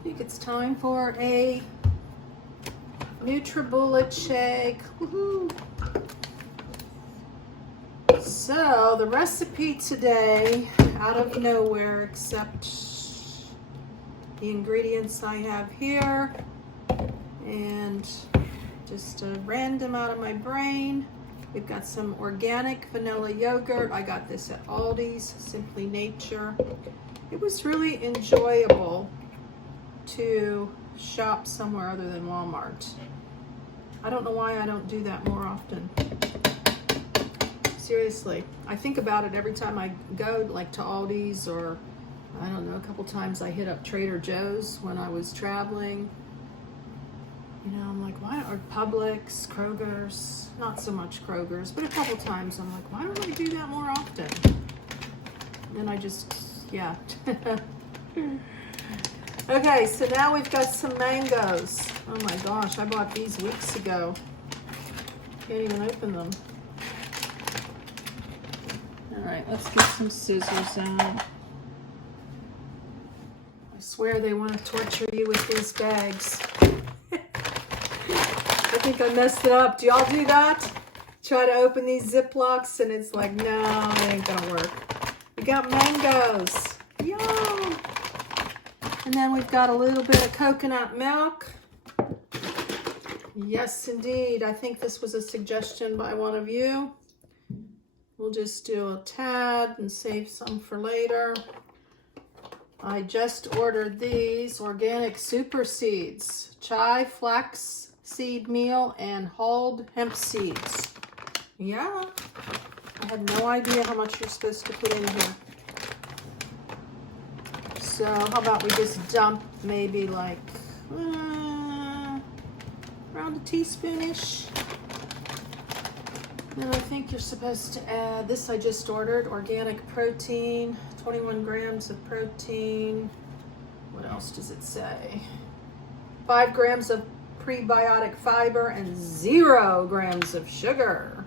I think it's time for a NutriBullet shake. Woohoo! So the recipe today, out of nowhere, except the ingredients I have here and just random out of my brain. We've got some organic vanilla yogurt. I got this at Aldi's, Simply Nature. It was really enjoyable to shop somewhere other than Walmart. I don't know why I don't do that more often. Seriously, I think about it every time I go, like to Aldi's, or I don't know, a couple times I hit up Trader Joe's when I was traveling. You know, I'm like, why are Publix, Kroger's, not so much Kroger's, but a couple times I'm like, why don't I do that more often? And I just, yeah. Okay, so now we've got some mangoes. Oh my gosh, I bought these weeks ago. Can't even open them. All right, let's get some scissors out. I swear they want to torture you with these bags. I think I messed it up. Do y'all do that? Try to open these Ziplocs and it's like, no, it ain't gonna work. We got mangoes. Yum! And then we've got a little bit of coconut milk. Yes, indeed. I think this was a suggestion by one of you. We'll just do a tad and save some for later. I just ordered these organic super seeds, chai, flax seed meal, and hulled hemp seeds. Yeah, I had no idea how much you're supposed to put in here. So how about we just dump maybe like around a teaspoon-ish. And I think you're supposed to add, this I just ordered, organic protein, 21 grams of protein. What else does it say? 5 grams of prebiotic fiber and 0 grams of sugar.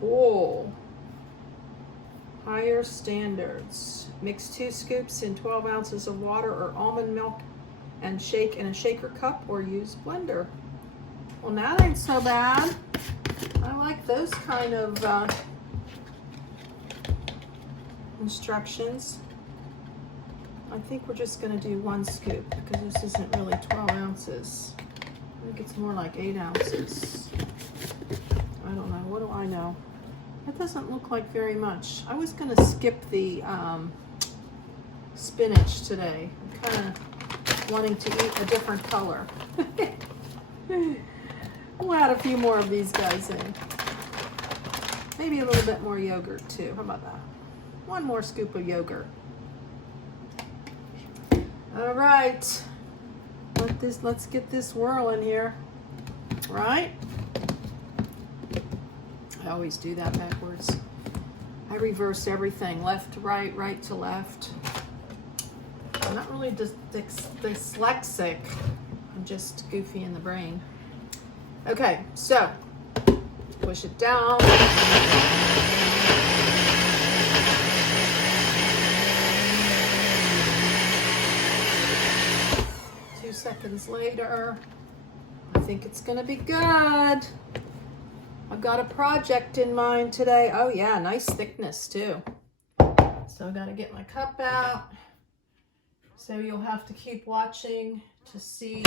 Cool. Higher standards. Mix 2 scoops in 12 ounces of water or almond milk and shake in a shaker cup or use blender. Well, that ain't so bad. I like those kind of instructions. I think we're just going to do 1 scoop because this isn't really 12 ounces. I think it's more like 8 ounces. I don't know. What do I know? That doesn't look like very much. I was going to skip the spinach today. I'm kind of wanting to eat a different color. We'll add a few more of these guys in. Maybe a little bit more yogurt too. How about that? 1 more scoop of yogurt. All right. Let's get this whirling here. Right? I always do that backwards. I reverse everything, left to right, right to left. I'm not really dyslexic. I'm just goofy in the brain. Okay, so push it down. 2 seconds later. I think it's gonna be good. I've got a project in mind today. Oh yeah, nice thickness too. So I gotta get my cup out. So you'll have to keep watching to see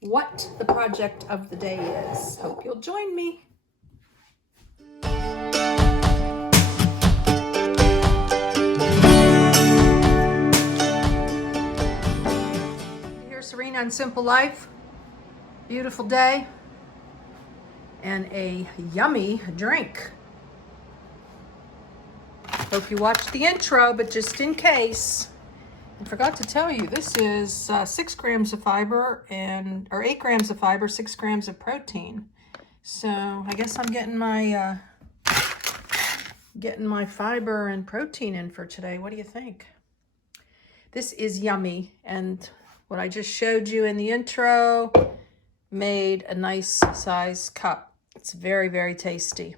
what the project of the day is. Hope you'll join me. Here's Serena and Simple Life. Beautiful day. And a yummy drink. Hope you watched the intro, but just in case, I forgot to tell you, this is 6 grams of fiber or 8 grams of fiber, 6 grams of protein. So I guess I'm getting my fiber and protein in for today. What do you think? This is yummy, and what I just showed you in the intro made a nice size cup. It's very, very tasty.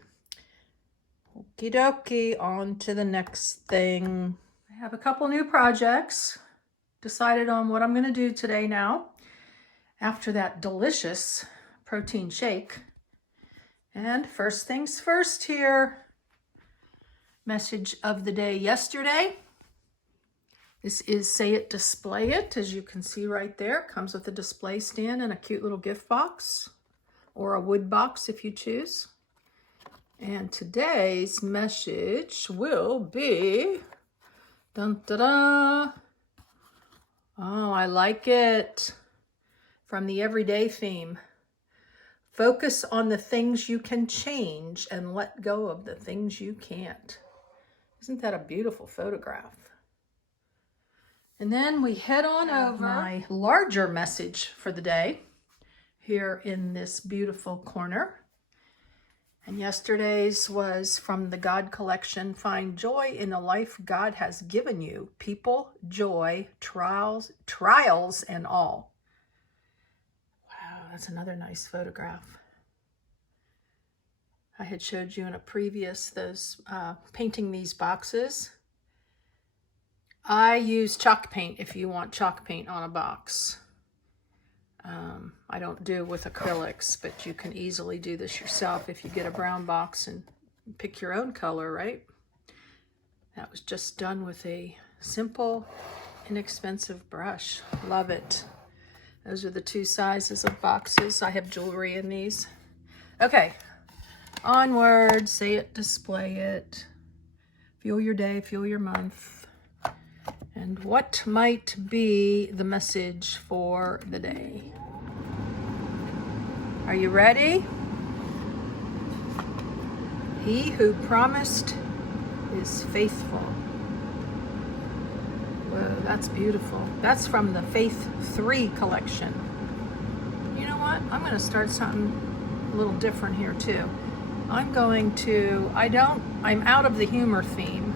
Okie dokie, on to the next thing. I have a couple new projects. decided on what I'm going to do today now after that delicious protein shake. And first things first here, message of the day yesterday. This is Say It, Display It. As you can see right there, comes with a display stand and a cute little gift box, or a wood box if you choose. And today's message will be, dun da da. Oh, I like it. From the everyday theme. Focus on the things you can change and let go of the things you can't. Isn't that a beautiful photograph? And then we head on over my larger message for the day here in this beautiful corner. And yesterday's was from the God collection, Find Joy in the Life God Has Given You, People, Joy, Trials, and All. Wow, that's another nice photograph. I had showed you in a previous, painting these boxes. I use chalk paint if you want chalk paint on a box. I don't do with acrylics, but you can easily do this yourself if you get a brown box and pick your own color, right? That was just done with a simple, inexpensive brush. Love it. Those are the two sizes of boxes. I have jewelry in these. Okay, onward, say it, display it. Feel your day, feel your month. And what might be the message for the day? Are you ready? He who promised is faithful. Whoa, that's beautiful. That's from the Faith 3 collection. You know what? I'm going to start something a little different here too. I'm out of the humor theme,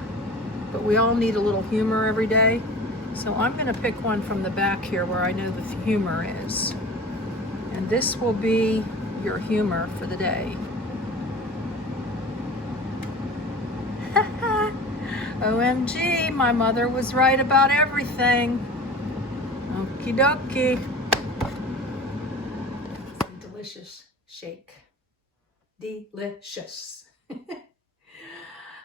but we all need a little humor every day. So I'm going to pick one from the back here where I know the humor is. And this will be your humor for the day. OMG, my mother was right about everything. Okie dokie. Delicious shake. Delicious.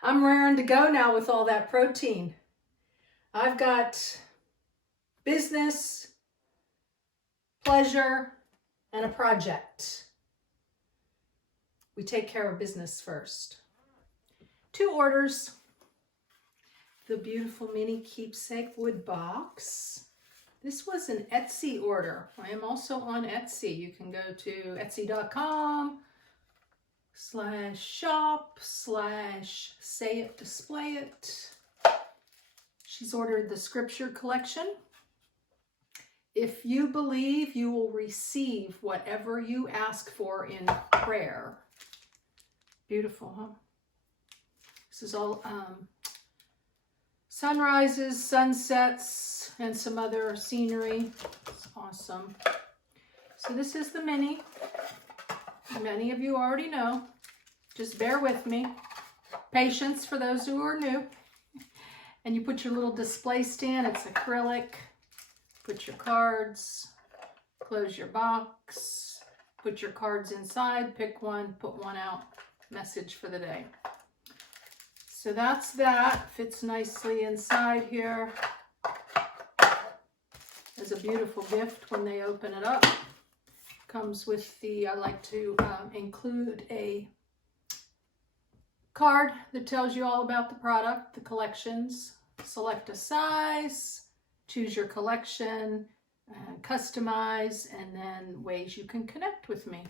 I'm raring to go now with all that protein. I've got business, pleasure, and a project. We take care of business first. 2 orders. The beautiful mini keepsake wood box. This was an Etsy order. I am also on Etsy. You can go to etsy.com/shop/say it, display it. She's ordered the scripture collection. If you believe, you will receive whatever you ask for in prayer. Beautiful, huh? This is all sunrises, sunsets, and some other scenery. It's awesome. So this is the mini. Many of you already know. Just bear with me. Patience for those who are new. And you put your little display stand. It's acrylic. Put your cards. Close your box. Put your cards inside. Pick one. Put one out. Message for the day. So that's that. Fits nicely inside here. There's a beautiful gift when they open it up. Comes with the, I like to include a card that tells you all about the product, the collections. Select a size, choose your collection, customize, and then ways you can connect with me.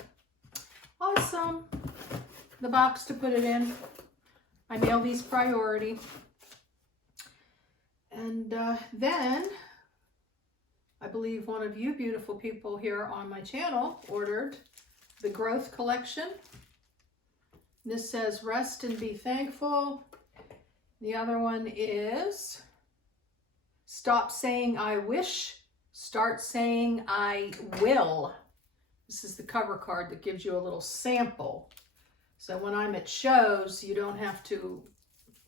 Awesome. The box to put it in. I mail these priority. And then I believe one of you beautiful people here on my channel ordered the Growth Collection. This says Rest and Be Thankful. The other one is Stop Saying I Wish, Start Saying I Will. This is the cover card that gives you a little sample. So when I'm at shows, you don't have to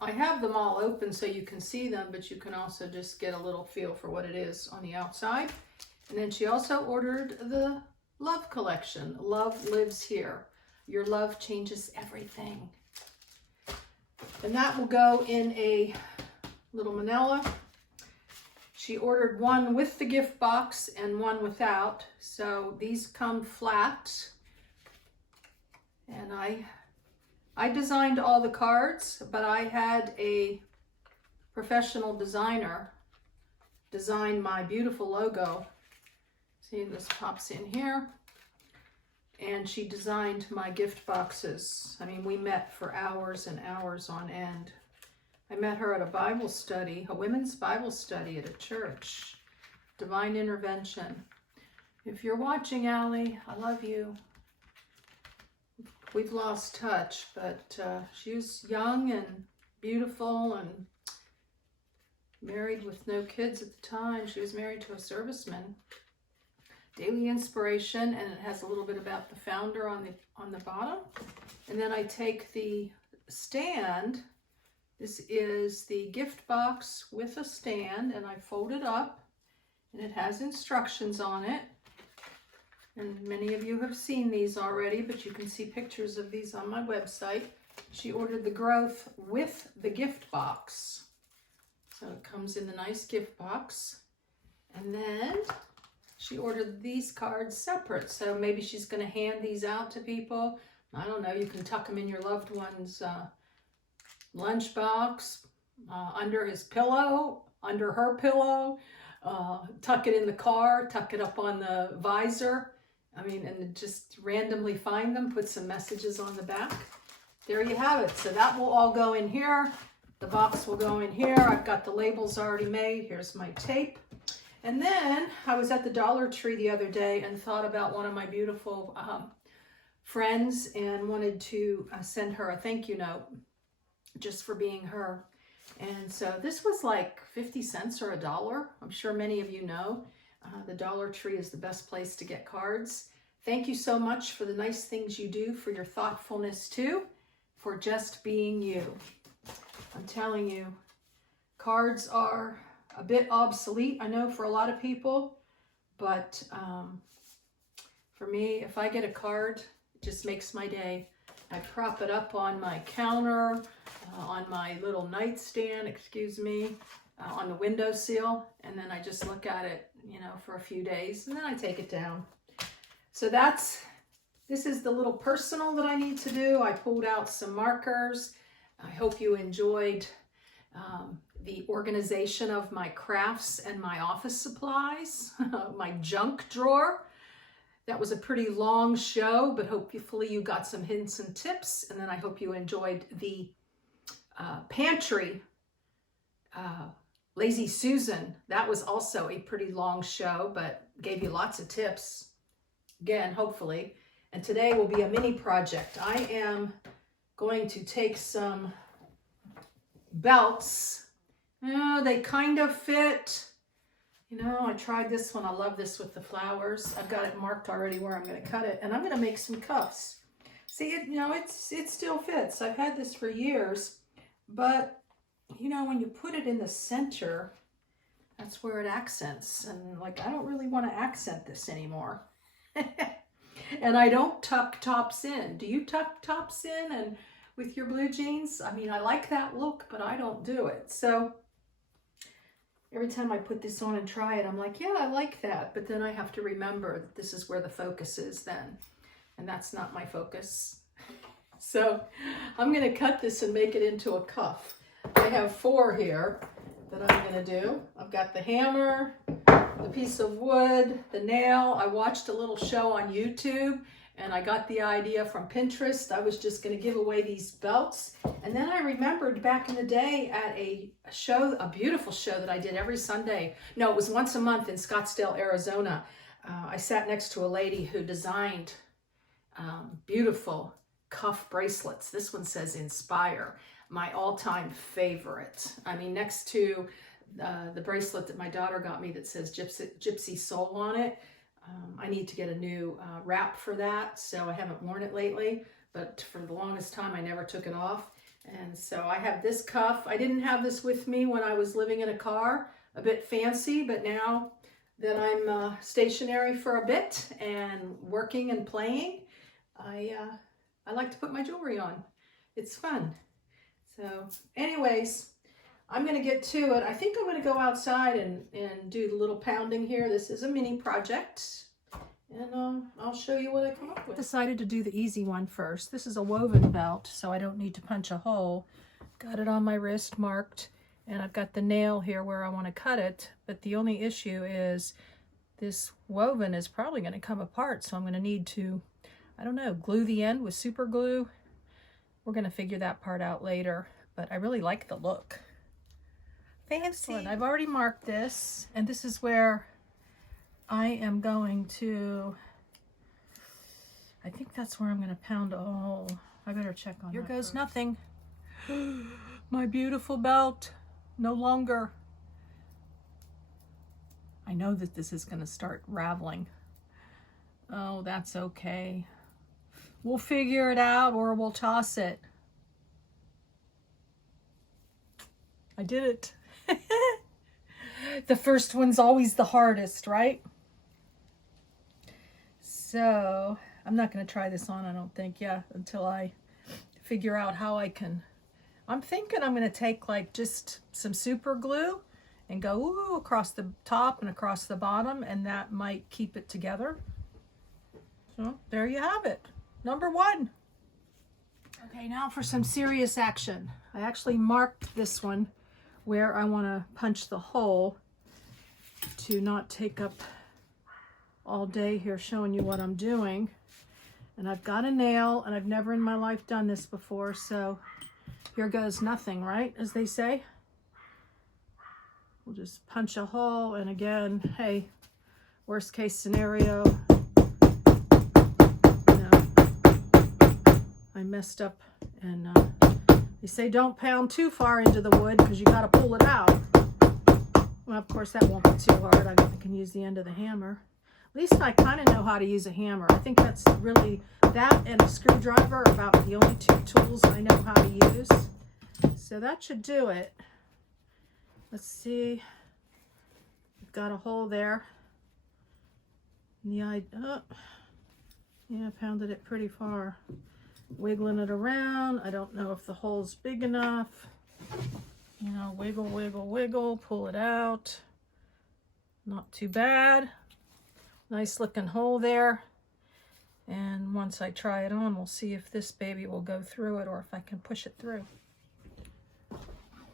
I have them all open so you can see them, but you can also just get a little feel for what it is on the outside. And then she also ordered the love collection. Love lives here. Your love changes everything. And that will go in a little manila. She ordered one with the gift box and one without. So these come flat. And I designed all the cards, but I had a professional designer design my beautiful logo. See, this pops in here. And she designed my gift boxes. I mean, we met for hours and hours on end. I met her at a Bible study, a women's Bible study at a church. Divine intervention. If you're watching, Allie, I love you. We've lost touch, but she was young and beautiful and married with no kids at the time. She was married to a serviceman. Daily inspiration, and it has a little bit about the founder on the bottom. And then I take the stand. This is the gift box with a stand, and I fold it up, and it has instructions on it. And many of you have seen these already, but you can see pictures of these on my website. She ordered the growth with the gift box. So it comes in the nice gift box. And then she ordered these cards separate. So maybe she's going to hand these out to people. I don't know. You can tuck them in your loved one's lunchbox, under his pillow, under her pillow, tuck it in the car, tuck it up on the visor. I mean, and just randomly find them, put some messages on the back. There you have it. So that will all go in here. The box will go in here. I've got the labels already made. Here's my tape. And then I was at the Dollar Tree the other day and thought about one of my beautiful friends and wanted to send her a thank you note just for being her. And so this was like 50 cents or $1. I'm sure many of you know. The Dollar Tree is the best place to get cards. Thank you so much for the nice things you do, for your thoughtfulness too, for just being you. I'm telling you, cards are a bit obsolete, I know, for a lot of people, but for me, if I get a card, it just makes my day. I prop it up on my counter, on my little nightstand, on the windowsill, and then I just look at it, you know, for a few days, and then I take it down. So this is the little personal that I need to do. I pulled out some markers. I hope you enjoyed the organization of my crafts and my office supplies, my junk drawer. That was a pretty long show, but hopefully you got some hints and tips, and then I hope you enjoyed the pantry, Lazy Susan. That was also a pretty long show, but gave you lots of tips, again, hopefully. And today will be a mini project. I am going to take some belts. They kind of fit. You know, I tried this one. I love this with the flowers. I've got it marked already where I'm going to cut it, and I'm going to make some cuffs. See, it still fits. I've had this for years, but you know, when you put it in the center, that's where it accents. And like, I don't really want to accent this anymore. And I don't tuck tops in. Do you tuck tops in and with your blue jeans? I mean, I like that look, but I don't do it. So every time I put this on and try it, I'm like, yeah, I like that. But then I have to remember that this is where the focus is then. And that's not my focus. So I'm going to cut this and make it into a cuff. I have 4 here that I'm going to do. I've got the hammer, the piece of wood, the nail. I watched a little show on YouTube and I got the idea from Pinterest. I was just going to give away these belts. And then I remembered back in the day at a show, a beautiful show that I did every Sunday. No, it was once a month in Scottsdale, Arizona. I sat next to a lady who designed beautiful cuff bracelets. This one says Inspire. My all-time favorite. I mean, next to the bracelet that my daughter got me that says Gypsy Soul on it. I need to get a new wrap for that, so I haven't worn it lately, but for the longest time I never took it off. And so I have this cuff. I didn't have this with me when I was living in a car, a bit fancy, but now that I'm stationary for a bit and working and playing, I like to put my jewelry on. It's fun. So anyways, I'm going to get to it. I think I'm going to go outside and do the little pounding here. This is a mini project, and I'll show you what I come up with. I decided to do the easy one first. This is a woven belt, so I don't need to punch a hole. Got it on my wrist marked, and I've got the nail here where I want to cut it, but the only issue is this woven is probably going to come apart, so I'm going to need to, I don't know, glue the end with super glue. We're going to figure that part out later, but I really like the look. Fancy. Excellent. I've already marked this, and this is where I am going to, I think that's where I'm going to pound a hole. I better check on that. Here goes first. Nothing. My beautiful belt, no longer. I know that this is going to start raveling. Oh, that's okay. We'll figure it out, or we'll toss it. I did it. The first one's always the hardest, right? So I'm not going to try this on, I don't think, until I figure out how I can. I'm thinking I'm going to take like just some super glue and go across the top and across the bottom, and that might keep it together. So there you have it. Number 1. Okay, now for some serious action. I actually marked this one where I want to punch the hole to not take up all day here showing you what I'm doing. And I've got a nail, and I've never in my life done this before, so here goes nothing, right, as they say. We'll just punch a hole, and again, hey, worst case scenario, I messed up, and they say don't pound too far into the wood because you got to pull it out. Well, of course, that won't be too hard. I can use the end of the hammer. At least I kind of know how to use a hammer. I think that's really, that and a screwdriver are about the only 2 tools I know how to use. So that should do it. Let's see. We've got a hole there. Yeah, I pounded it pretty far. Wiggling it around. I don't know if the hole's big enough. You know, wiggle, wiggle, wiggle, pull it out. Not too bad. Nice looking hole there. And once I try it on, we'll see if this baby will go through it or if I can push it through.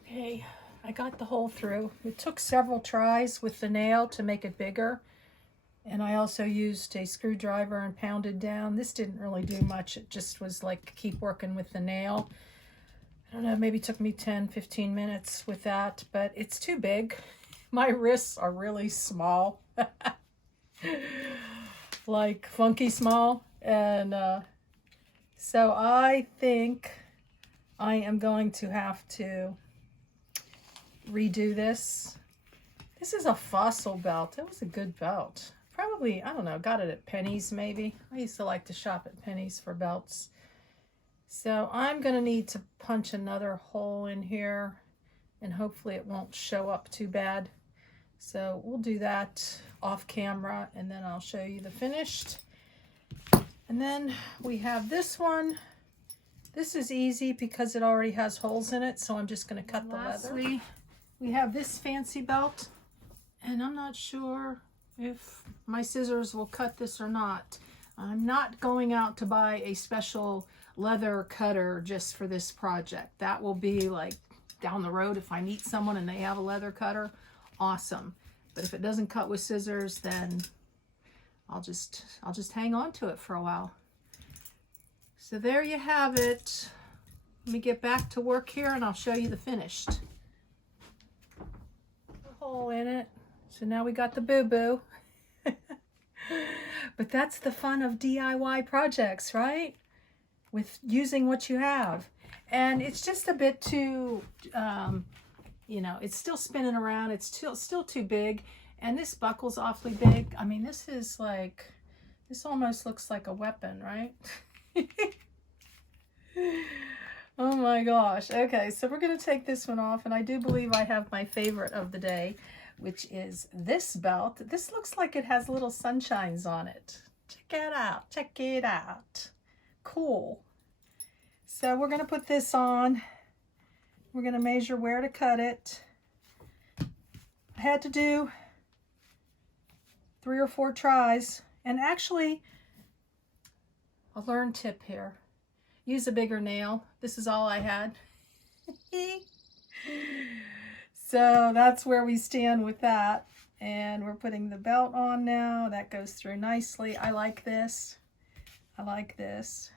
Okay, I got the hole through. It took several tries with the nail to make it bigger. And I also used a screwdriver and pounded down. This didn't really do much. It just was like keep working with the nail. I don't know, maybe it took me 10, 15 minutes with that, but it's too big. My wrists are really small. Like funky small. And so I think I am going to have to redo this. This is a fossil belt. It was a good belt. Probably, I don't know, got it at Penny's maybe. I used to like to shop at Penny's for belts. So I'm going to need to punch another hole in here, and hopefully it won't show up too bad. So we'll do that off camera, and then I'll show you the finished. And then we have this one. This is easy because it already has holes in it, so I'm just going to cut the leather. Lastly, we have this fancy belt, and I'm not sure if my scissors will cut this or not. I'm not going out to buy a special leather cutter just for this project. That will be like down the road if I meet someone and they have a leather cutter. Awesome. But if it doesn't cut with scissors, then I'll just hang on to it for a while. So there you have it. Let me get back to work here and I'll show you the finished. A hole in it. So now we got the boo-boo. But that's the fun of DIY projects, right? With using what you have. And it's just a bit too, you know, it's still spinning around. It's still too big. And this buckle's awfully big. I mean, this is like, this almost looks like a weapon, right? Oh my gosh. Okay, so we're going to take this one off, and I do believe I have my favorite of the day, which is this belt. This looks like it has little sunshines on it. Check it out. Check it out. Cool. So we're going to put this on. We're going to measure where to cut it. I had to do 3 or 4 tries, and actually, a learned tip here. Use a bigger nail. This is all I had. So that's where we stand with that. And we're putting the belt on now. That goes through nicely. I like this. I like this.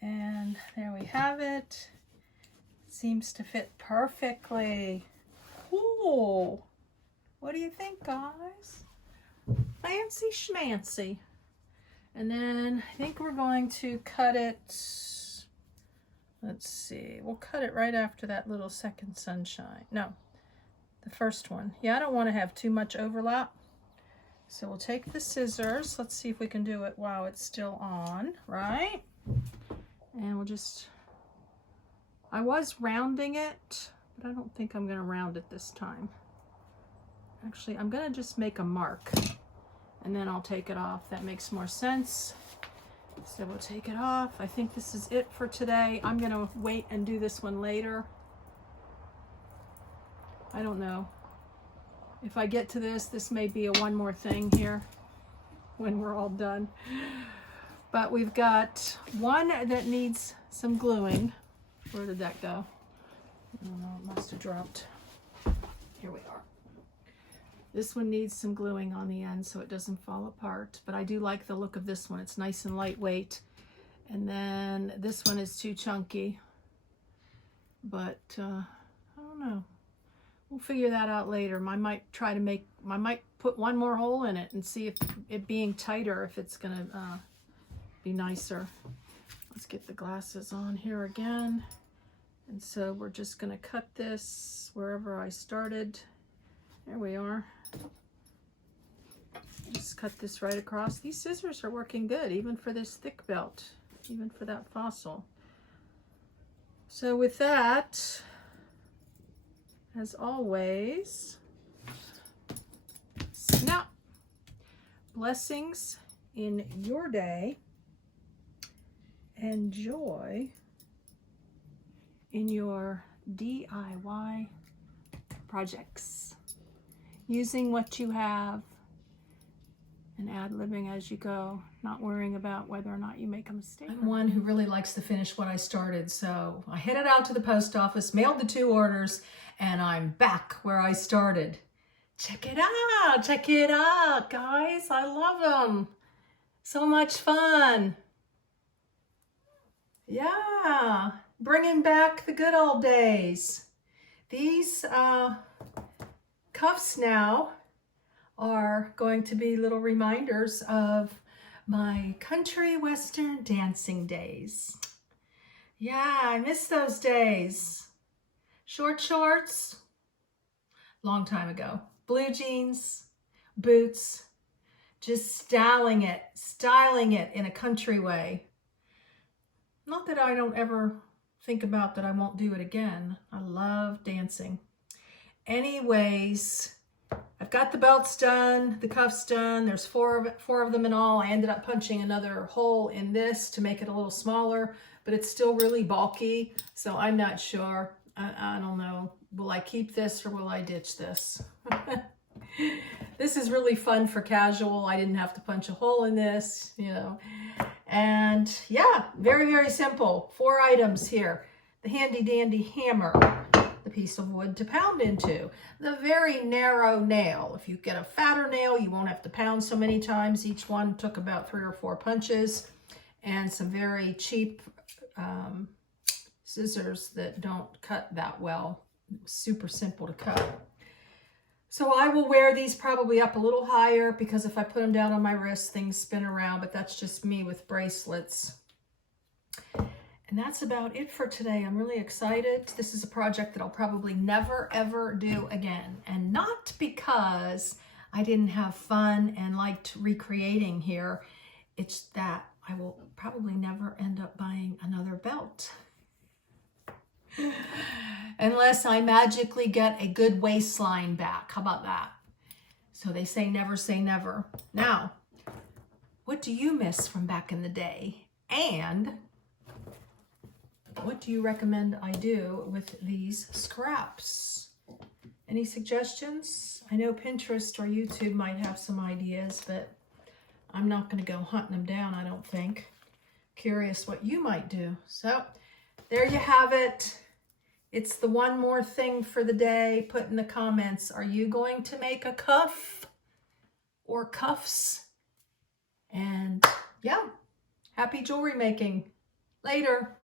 And there we have it. Seems to fit perfectly. Cool. What do you think, guys? Fancy schmancy. And then I think we're going to cut it, let's see, we'll cut it right after that little second sunshine. No, the first one. Yeah, I don't want to have too much overlap. So we'll take the scissors. Let's see if we can do it while it's still on, right? And we'll just, I was rounding it, but I don't think I'm going to round it this time. Actually, I'm going to just make a mark. And then I'll take it off. That makes more sense. So we'll take it off. I think this is it for today. I'm going to wait and do this one later. I don't know. If I get to this may be a one more thing here when we're all done. But we've got one that needs some gluing. Where did that go? I don't know, it must have dropped. Here we are. This one needs some gluing on the end so it doesn't fall apart, but I do like the look of this one. It's nice and lightweight. And then this one is too chunky, but I don't know. We'll figure that out later. I might put one more hole in it and see if it being tighter, if it's gonna be nicer. Let's get the glasses on here again. And so we're just gonna cut this wherever I started. There we are. Just cut this right across. These scissors are working good, even for this thick belt, even for that fossil. So with that, as always, snap. Blessings in your day and joy in your DIY projects. Using what you have and ad-libbing as you go, not worrying about whether or not you make a mistake. I'm one who really likes to finish what I started, so I headed out to the post office, mailed the 2 orders, and I'm back where I started. Check it out, guys. I love them. So much fun. Yeah, bringing back the good old days. These cuffs now are going to be little reminders of my country western dancing days. Yeah, I miss those days. Short shorts, long time ago. Blue jeans, boots, just styling it in a country way. Not that I don't ever think about that I won't do it again. I love dancing. Anyways, I've got the belts done, the cuffs done. There's four of them in all. I ended up punching another hole in this to make it a little smaller, but it's still really bulky, so I'm not sure. I don't know. Will I keep this or will I ditch this? This is really fun for casual. I didn't have to punch a hole in this, you know. And yeah, very, very simple. 4 items here. The handy dandy hammer, the piece of wood to pound into, the very narrow nail. If you get a fatter nail, you won't have to pound so many times. Each one took about 3 or 4 punches, and some very cheap scissors that don't cut that well. Super simple to cut. So I will wear these probably up a little higher because if I put them down on my wrist, things spin around, but that's just me with bracelets. And that's about it for today. I'm really excited. This is a project that I'll probably never, ever do again. And not because I didn't have fun and liked recreating here. It's that I will probably never end up buying another belt. Unless I magically get a good waistline back. How about that? So they say never. Now, what do you miss from back in the day? And what do you recommend I do with these scraps? Any suggestions? I know Pinterest or YouTube might have some ideas, but I'm not going to go hunting them down, I don't think. Curious what you might do. So there you have it. It's the one more thing for the day. Put in the comments, are you going to make a cuff or cuffs? And yeah, happy jewelry making. Later.